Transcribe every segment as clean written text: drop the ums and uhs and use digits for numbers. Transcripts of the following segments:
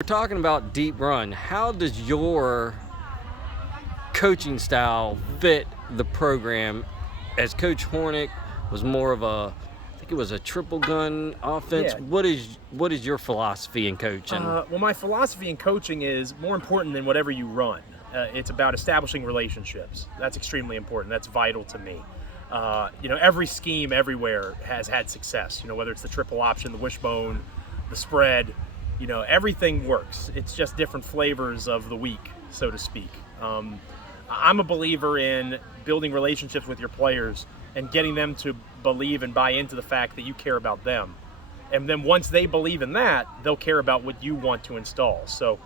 We're talking about deep run. How does your coaching style fit the program? As Coach Hornick was more of I think it was a triple gun offense. Yeah. What is your philosophy in coaching? Well, my philosophy in coaching is more important than whatever you run. It's about establishing relationships. That's extremely important. That's vital to me. Every scheme everywhere has had success. Whether it's the triple option, the wishbone, the spread, everything works. It's just different flavors of the week, so to speak. I'm a believer in building relationships with your players and getting them to believe and buy into the fact that you care about them. And then once they believe in that, they'll care about what you want to install. So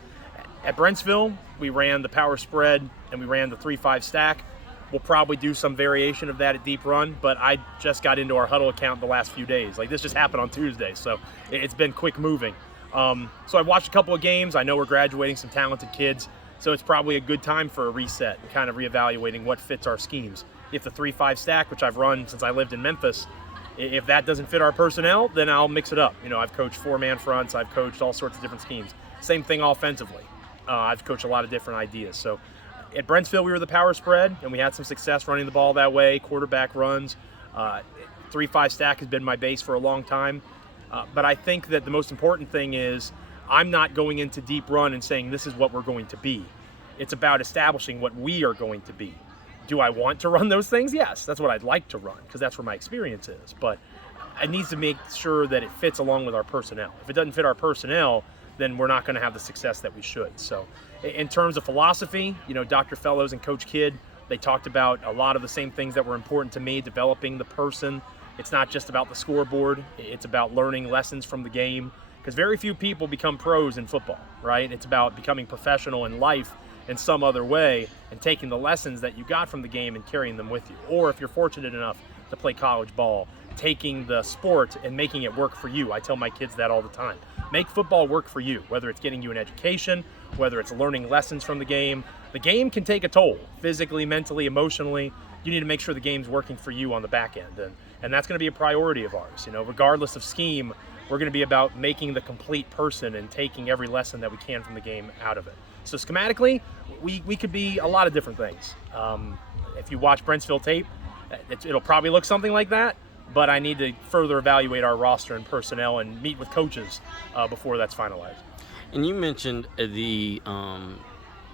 at Brentsville, we ran the power spread and we ran the 3-5 stack. We'll probably do some variation of that at deep run, but I just got into our huddle account the last few days. Like, this just happened on Tuesday, so it's been quick moving. So I've watched a couple of games. I know we're graduating some talented kids, so it's probably a good time for a reset and kind of reevaluating what fits our schemes. If the 3-5 stack, which I've run since I lived in Memphis, if that doesn't fit our personnel, then I'll mix it up. I've coached 4-man fronts. I've coached all sorts of different schemes. Same thing offensively. I've coached a lot of different ideas. So at Brentsville, we were the power spread, and we had some success running the ball that way, quarterback runs. 3-5 stack has been my base for a long time. But I think that the most important thing is I'm not going into deep run and saying this is what we're going to be. It's about establishing what we are going to be. Do I want to run those things? Yes, that's what I'd like to run because that's where my experience is. But I need to make sure that it fits along with our personnel. If it doesn't fit our personnel, then we're not going to have the success that we should. So in terms of philosophy, Dr. Fellows and Coach Kidd, they talked about a lot of the same things that were important to me, developing the person. It's not just about the scoreboard. It's about learning lessons from the game because very few people become pros in football, right? It's about becoming professional in life in some other way and taking the lessons that you got from the game and carrying them with you. Or if you're fortunate enough to play college ball, taking the sport and making it work for you. I tell my kids that all the time. Make football work for you, whether it's getting you an education, whether it's learning lessons from the game. The game can take a toll, physically, mentally, emotionally. You need to make sure the game's working for you on the back end. And that's going to be a priority of ours. Regardless of scheme, we're going to be about making the complete person and taking every lesson that we can from the game out of it. So schematically, we could be a lot of different things. If you watch Brentsville tape, it'll probably look something like that, but I need to further evaluate our roster and personnel and meet with coaches before that's finalized. And you mentioned the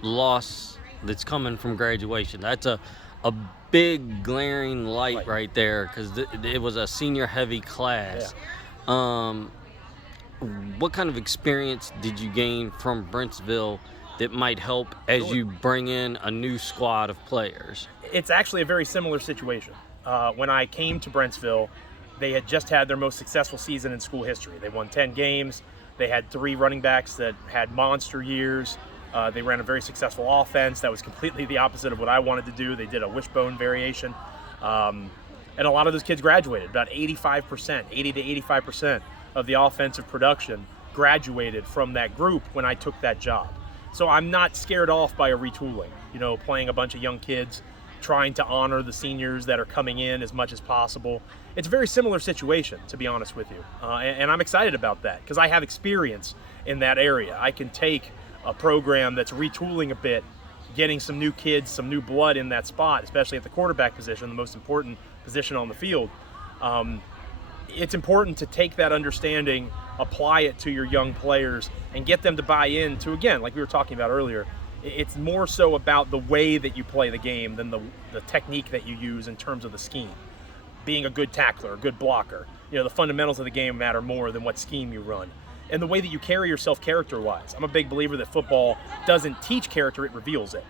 loss that's coming from graduation. That's a big glaring light right there because it was a senior-heavy class. Yeah. What kind of experience did you gain from Brentsville that might help as you bring in a new squad of players? It's actually a very similar situation. When I came to Brentsville, they had just had their most successful season in school history. They won 10 games. They had 3 running backs that had monster years. They ran a very successful offense that was completely the opposite of what I wanted to do. They did a wishbone variation. And a lot of those kids graduated. About 85%, 80 to 85% of the offensive production graduated from that group when I took that job. So I'm not scared off by a retooling, playing a bunch of young kids, trying to honor the seniors that are coming in as much as possible. It's a very similar situation, to be honest with you. And I'm excited about that because I have experience in that area. I can take a program that's retooling a bit, getting some new kids, some new blood in that spot, especially at the quarterback position, the most important position on the field. It's important to take that understanding, apply it to your young players, and get them to buy into, again, like we were talking about earlier, it's more so about the way that you play the game than the technique that you use in terms of the scheme. Being a good tackler, a good blocker. The fundamentals of the game matter more than what scheme you run. And the way that you carry yourself character-wise. I'm a big believer that football doesn't teach character, it reveals it.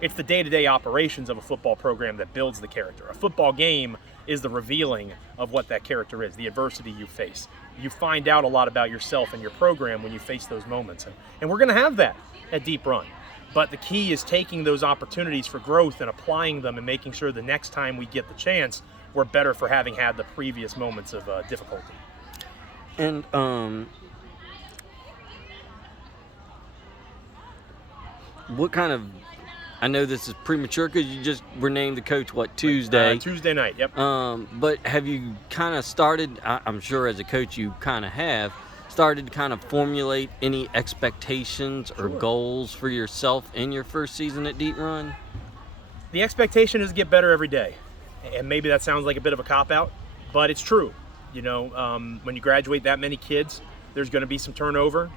It's the day-to-day operations of a football program that builds the character. A football game is the revealing of what that character is, the adversity you face. You find out a lot about yourself and your program when you face those moments. And we're going to have that at Deep Run. But the key is taking those opportunities for growth and applying them and making sure the next time we get the chance, we're better for having had the previous moments of difficulty. And what kind of, I know this is premature because you just were named the coach, Tuesday? Tuesday night, yep. But have you kind of started, I'm sure as a coach you kind of have, started to kind of formulate any expectations or goals for yourself in your first season at Deep Run? The expectation is to get better every day. And maybe that sounds like a bit of a cop-out, but it's true. When you graduate that many kids, there's going to be some turnover.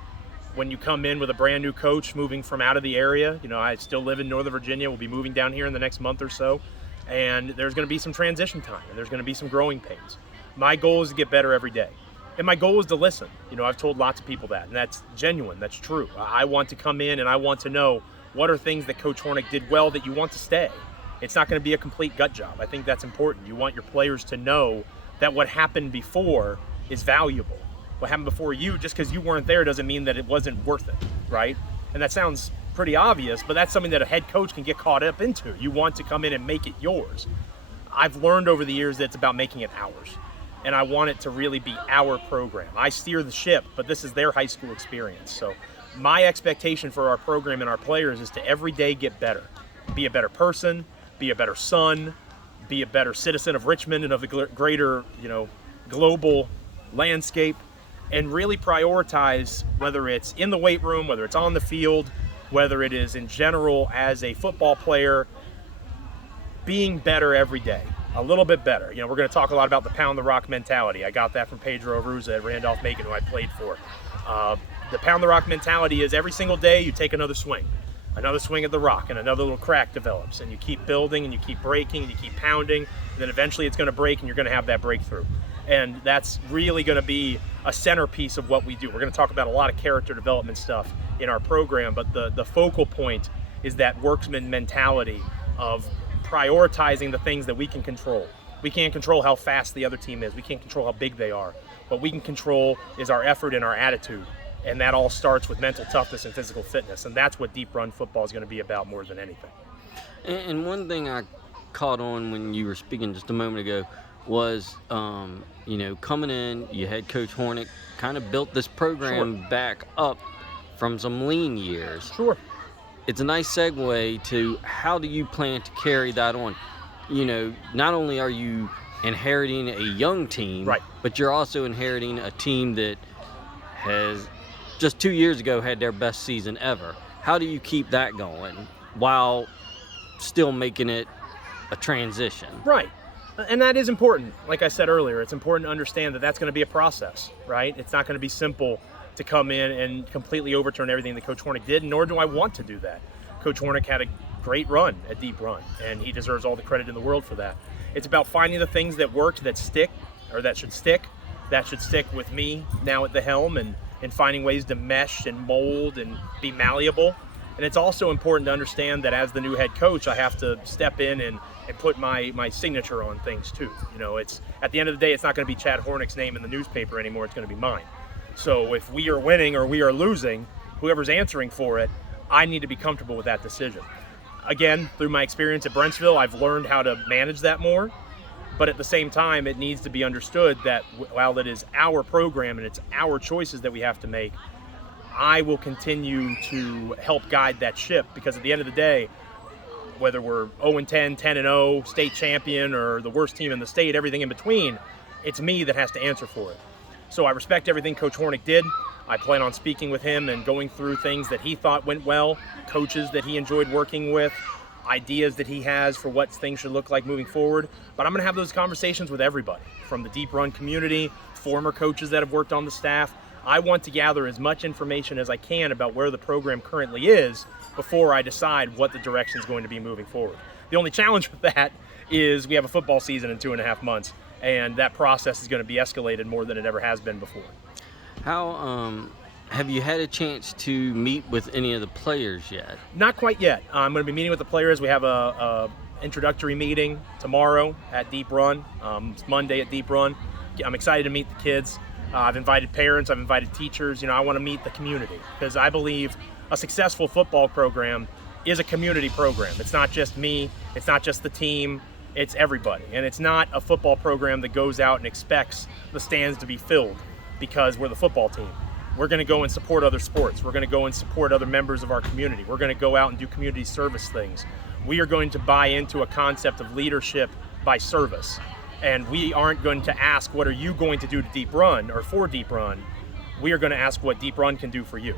When you come in with a brand new coach moving from out of the area, I still live in Northern Virginia. We'll be moving down here in the next month or so. And there's going to be some transition time, and there's going to be some growing pains. My goal is to get better every day. And my goal is to listen. I've told lots of people that, and that's genuine, that's true. I want to come in and I want to know what are things that Coach Hornick did well that you want to stay. It's not going to be a complete gut job. I think that's important. You want your players to know that what happened before is valuable. What happened before you, just because you weren't there doesn't mean that it wasn't worth it, right? And that sounds pretty obvious, but that's something that a head coach can get caught up into. You want to come in and make it yours. I've learned over the years that it's about making it ours. And I want it to really be our program. I steer the ship, but this is their high school experience. So my expectation for our program and our players is to every day get better. Be a better person, be a better son, be a better citizen of Richmond and of the greater, global landscape, and really prioritize, whether it's in the weight room, whether it's on the field, whether it is in general as a football player, being better every day, a little bit better. We're going to talk a lot about the pound the rock mentality. I got that from Pedro Aruza at Randolph-Macon, who I played for. The pound the rock mentality is every single day you take another swing at the rock, and another little crack develops, and you keep building and you keep breaking and you keep pounding, and then eventually it's going to break and you're going to have that breakthrough. And that's really going to be a centerpiece of what we do. We're going to talk about a lot of character development stuff in our program, but the focal point is that worksman mentality of prioritizing the things that we can control. We can't control how fast the other team is. We can't control how big they are. What we can control is our effort and our attitude. And that all starts with mental toughness and physical fitness. And that's what Deep Run football is going to be about more than anything. And one thing I caught on when you were speaking just a moment ago was, coming in, you had Coach Hornick kind of built this program back up from some lean years. Sure. It's a nice segue to how do you plan to carry that on? Not only are you inheriting a young team, right, but you're also inheriting a team that has just 2 years ago had their best season ever. How do you keep that going while still making it a transition? Right. And that is important. Like I said earlier, it's important to understand that that's going to be a process, right? It's not going to be simple to come in and completely overturn everything that Coach Hornick did, nor do I want to do that. Coach Hornick had a great run at Deep Run, and he deserves all the credit in the world for that. It's about finding the things that worked, that stick, or that should stick with me now at the helm, and finding ways to mesh and mold and be malleable. And it's also important to understand that as the new head coach, I have to step in and put my signature on things too. It's at the end of the day, it's not going to be Chad Hornick's name in the newspaper anymore. It's going to be mine. So if we are winning or we are losing, whoever's answering for it, I need to be comfortable with that decision. Again, through my experience at Brentsville, I've learned how to manage that more. But at the same time, it needs to be understood that while it is our program and it's our choices that we have to make, I will continue to help guide that ship, because at the end of the day, whether we're 0-10, 10-0, state champion, or the worst team in the state, everything in between, it's me that has to answer for it. So I respect everything Coach Hornick did. I plan on speaking with him and going through things that he thought went well, coaches that he enjoyed working with, ideas that he has for what things should look like moving forward. But I'm going to have those conversations with everybody, from the Deep Run community, former coaches that have worked on the staff. I want to gather as much information as I can about where the program currently is before I decide what the direction is going to be moving forward. The only challenge with that is we have a football season in 2.5 months, and that process is going to be escalated more than it ever has been before. How have you had a chance to meet with any of the players yet? Not quite yet. I'm going to be meeting with the players. We have a introductory meeting tomorrow at Deep Run. It's Monday at Deep Run. I'm excited to meet the kids. I've invited parents. I've invited teachers. I want to meet the community, because I believe a successful football program is a community program. It's not just me. It's not just the team. It's everybody. And it's not a football program that goes out and expects the stands to be filled because we're the football team. We're going to go and support other sports. We're going to go and support other members of our community. We're going to go out and do community service things. We are going to buy into a concept of leadership by service. And we aren't going to ask, what are you going to do to Deep Run or for Deep Run? we are going to ask what Deep Run can do for you.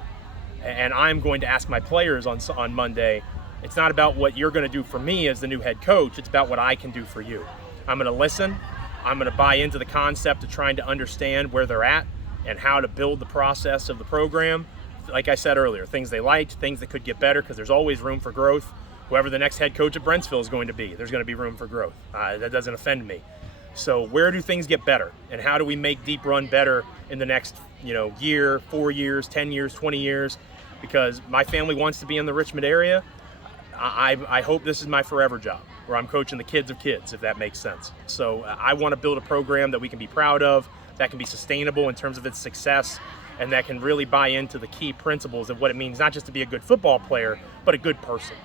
And I'm going to ask my players on Monday, it's not about what you're going to do for me as the new head coach, it's about what I can do for you. I'm going to listen, I'm going to buy into the concept of trying to understand where they're at and how to build the process of the program. Like I said earlier, things they liked, things that could get better, because there's always room for growth. Whoever the next head coach at Brentsville is going to be, there's going to be room for growth. That doesn't offend me. So where do things get better, and how do we make Deep Run better in the next year, 4 years, 10 years, 20 years? Because my family wants to be in the Richmond area. I hope this is my forever job, where I'm coaching the kids of kids, if that makes sense. So I want to build a program that we can be proud of, that can be sustainable in terms of its success, and that can really buy into the key principles of what it means not just to be a good football player, but a good person.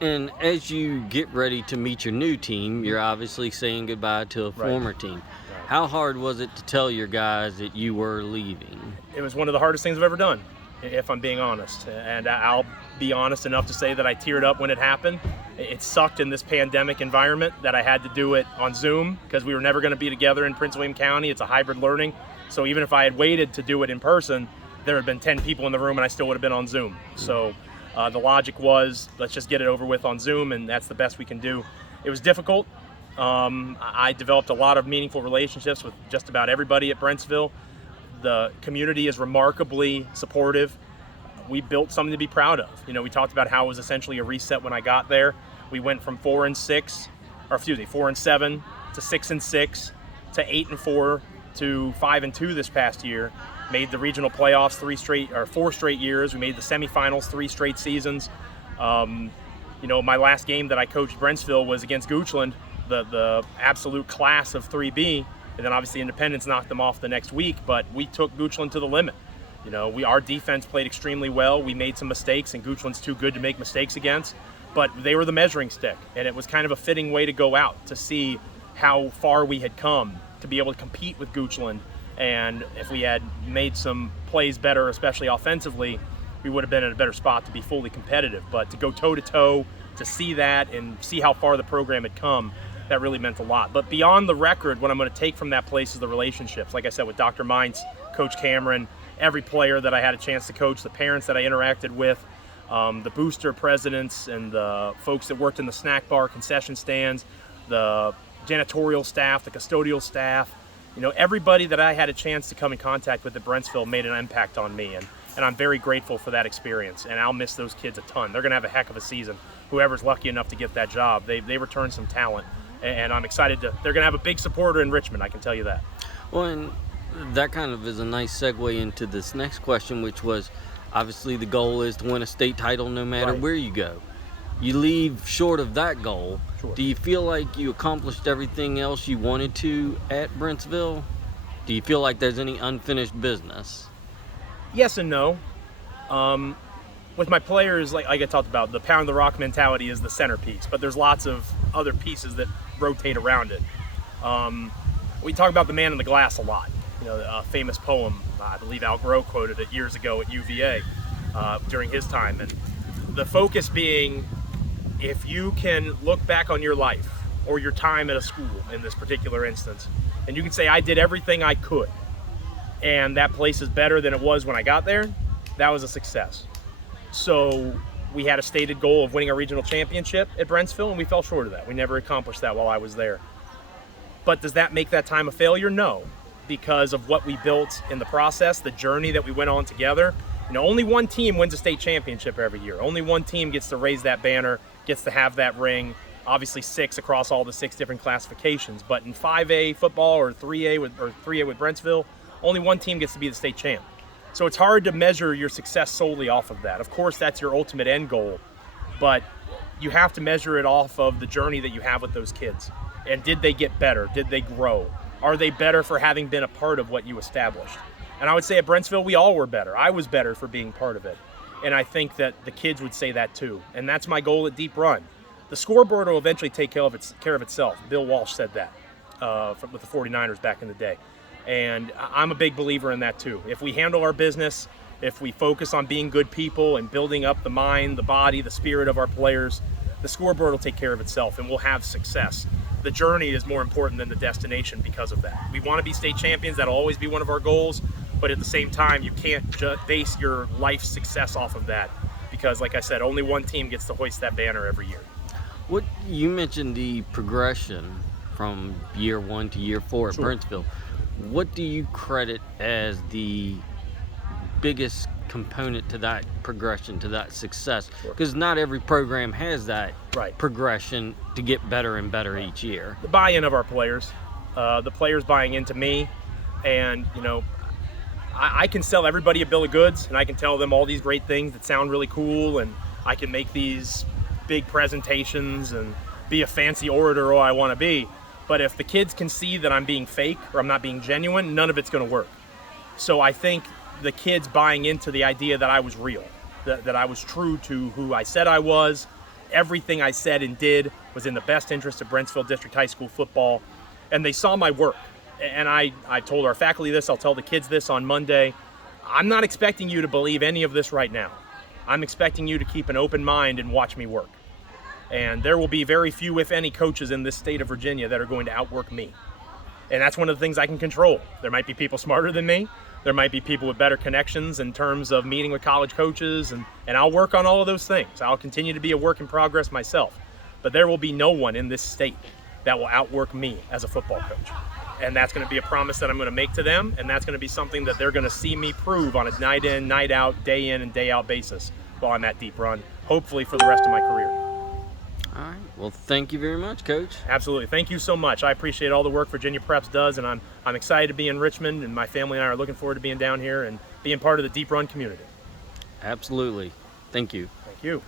And as you get ready to meet your new team, you're obviously saying goodbye to a former team. Right. How hard was it to tell your guys that you were leaving? It was one of the hardest things I've ever done, if I'm being honest. And I'll be honest enough to say that I teared up when it happened. It sucked in this pandemic environment that I had to do it on Zoom, because we were never going to be together in Prince William County. It's a hybrid learning. So even if I had waited to do it in person, there had been 10 people in the room and I still would have been on Zoom. So the logic was, let's just get it over with on Zoom, and that's the best we can do. It was difficult. I developed a lot of meaningful relationships with just about everybody at Brentsville. The community is remarkably supportive. We built something to be proud of. We talked about how it was essentially a reset when I got there. We went from 4-7 to 6-6 to 8-4 to 5-2 this past year. Made the regional playoffs 4 straight years. We made the semifinals 3 straight seasons. My last game that I coached Brentsville was against Goochland, the absolute class of 3B, and then obviously Independence knocked them off the next week. But we took Goochland to the limit. Our defense played extremely well. We made some mistakes, and Goochland's too good to make mistakes against. But they were the measuring stick, and it was kind of a fitting way to go out to see how far we had come to be able to compete with Goochland. And if we had made some plays better, especially offensively, we would have been in a better spot to be fully competitive. But to go toe-to-toe, to see that and see how far the program had come, that really meant a lot. But beyond the record, what I'm going to take from that place is the relationships. Like I said, with Dr. Mines, Coach Cameron, every player that I had a chance to coach, the parents that I interacted with, the booster presidents and the folks that worked in the snack bar, concession stands, the janitorial staff, the custodial staff, everybody that I had a chance to come in contact with at Brentsville made an impact on me, and I'm very grateful for that experience, and I'll miss those kids a ton. They're going to have a heck of a season, whoever's lucky enough to get that job. They return some talent, and I'm excited they're going to have a big supporter in Richmond, I can tell you that. Well, and that kind of is a nice segue into this next question, which was, obviously the goal is to win a state title no matter where you go. You leave short of that goal. Sure. Do you feel like you accomplished everything else you wanted to at Brentsville? Do you feel like there's any unfinished business? Yes and no. With my players, like I talked about, the pound the rock mentality is the centerpiece, but there's lots of other pieces that rotate around it. We talk about the man in the glass a lot. A famous poem, I believe Al Groh quoted it years ago at UVA during his time. And the focus being, if you can look back on your life or your time at a school in this particular instance, and you can say, I did everything I could, and that place is better than it was when I got there, that was a success. So we had a stated goal of winning a regional championship at Brentsville, and we fell short of that. We never accomplished that while I was there. But does that make that time a failure? No, because of what we built in the process, the journey that we went on together. Only one team wins a state championship every year. Only one team gets to raise that banner, gets to have that ring. Obviously 6 across all the 6 different classifications. But in 5A football or 3A with Brentsville, only one team gets to be the state champ. So it's hard to measure your success solely off of that. Of course, that's your ultimate end goal, but you have to measure it off of the journey that you have with those kids. And did they get better? Did they grow? Are they better for having been a part of what you established? And I would say at Brentsville, we all were better. I was better for being part of it. And I think that the kids would say that too. And that's my goal at Deep Run. The scoreboard will eventually take care of itself. Bill Walsh said that with the 49ers back in the day. And I'm a big believer in that too. If we handle our business, if we focus on being good people and building up the mind, the body, the spirit of our players, the scoreboard will take care of itself and we'll have success. The journey is more important than the destination because of that. We want to be state champions. That'll always be one of our goals. But at the same time, you can't base your life success off of that, because like I said, only one team gets to hoist that banner every year. What you mentioned, the progression from year 1 to year 4 at Sure. Brentsville. What do you credit as the biggest component to that progression, to that success? Sure. Because not every program has that Right. progression to get better and better each year. The buy-in of our players, the players buying into me, and I can sell everybody a bill of goods, and I can tell them all these great things that sound really cool, and I can make these big presentations and be a fancy orator all I want to be. But if the kids can see that I'm being fake or I'm not being genuine, none of it's going to work. So I think the kids buying into the idea that I was real, that I was true to who I said I was, everything I said and did was in the best interest of Brentsville District High School football, and they saw my work. And I told our faculty this, I'll tell the kids this on Monday. I'm not expecting you to believe any of this right now. I'm expecting you to keep an open mind and watch me work. And there will be very few, if any, coaches in this state of Virginia that are going to outwork me. And that's one of the things I can control. There might be people smarter than me. There might be people with better connections in terms of meeting with college coaches, and I'll work on all of those things. I'll continue to be a work in progress myself. But there will be no one in this state that will outwork me as a football coach. And that's going to be a promise that I'm going to make to them, and that's going to be something that they're going to see me prove on a night in, night out, day in and day out basis while I'm at Deep Run, hopefully for the rest of my career. All right. Well, thank you very much, Coach. Absolutely. Thank you so much. I appreciate all the work Virginia Preps does, and I'm excited to be in Richmond, and my family and I are looking forward to being down here and being part of the Deep Run community. Absolutely. Thank you. Thank you.